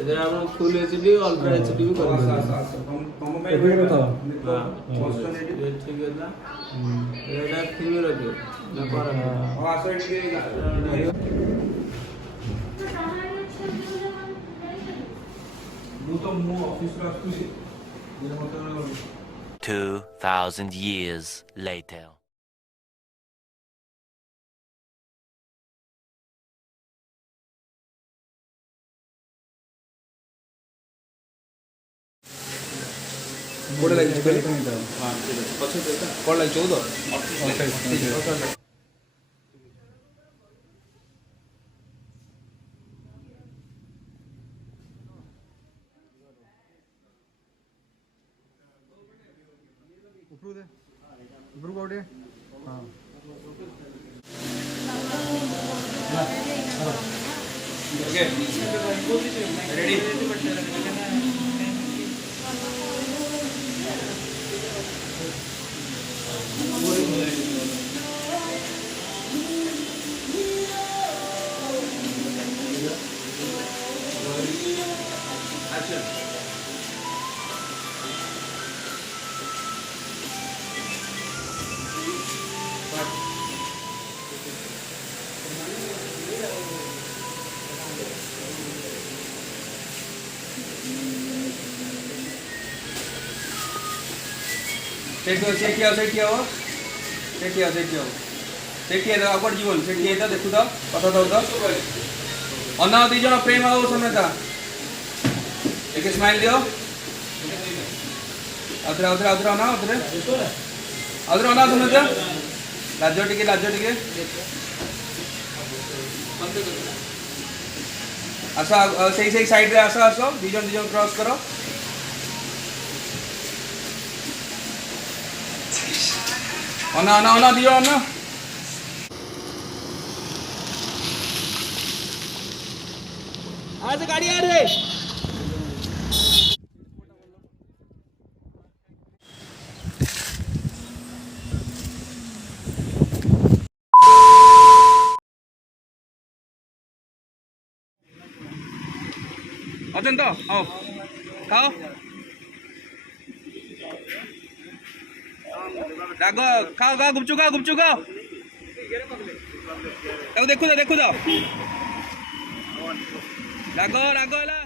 এদের আমরা full HD অল্ট্রা HD ବି କରିପାରିବା। ଠିକ ହେଲା ଏଇଟା ଫିଲ୍ମ ରଖିବ ନା ମୁଁ ତ ମୁଁ ଅଫିସରୁ ଆସୁଛି 2000 years later. कोड़े लगे पहले हां ठीक है पछे देखा कोड़ लगे 14 28 ऊपर दे ऊपर कोड़े हां ओके रेडी Action. चेक किया अकड़ जीवन चेक किया देखु तो कथा दो अना दी जन प्रेम आओ समझता एक स्माइल दियो अदरा ना अदरा ना समझता लाजो टिके आसा सही साइड रे आसो दीजन क्रॉस करो अना दियो अना आज गाड़ी आ रे अचन तो आओ खाओ रागो खाओ गुपचुप खाओ देखो तो रागो ହେଲା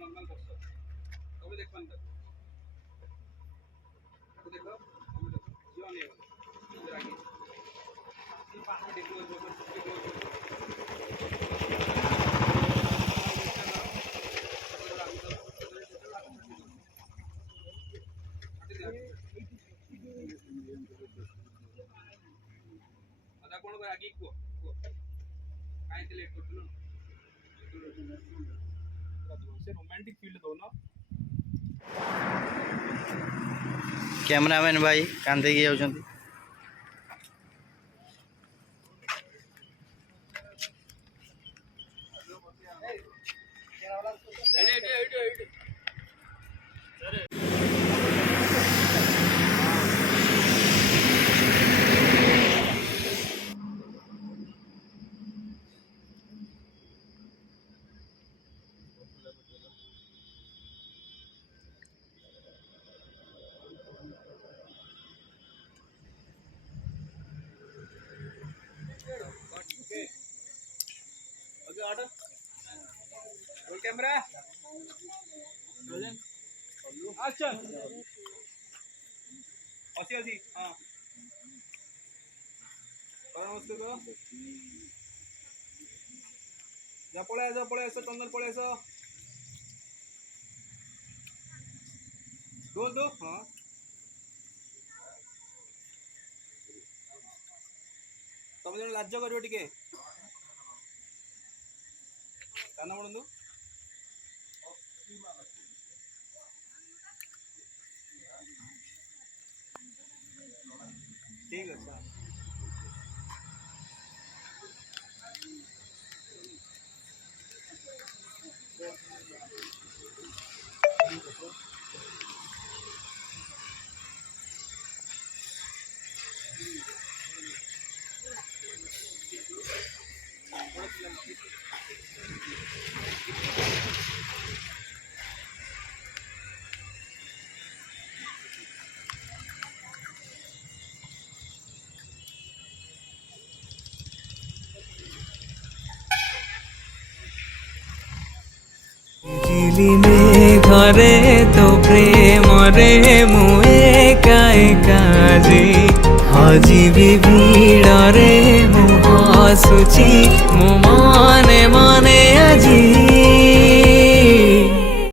नॉर्मल बस तो देख पान देखो जो आने इधर आगे ये पास में देखो आधा कोण आगे को काय ते लेट करतो से रोमांटिक फील दो ना कैमरामैन भाई कांदे की जाउछंती okay order roll camera rolling action हसी हां करो उसको जा पळे ऐसा चंदन पळे ऐसा दो हां तुम जन लाज करियो टिके काना म्हणू ठीक है। झिलिने घरे तो प्रेम रे मुए काजी हजिबी भिड़ रे मु हसुची मु माने माने आजी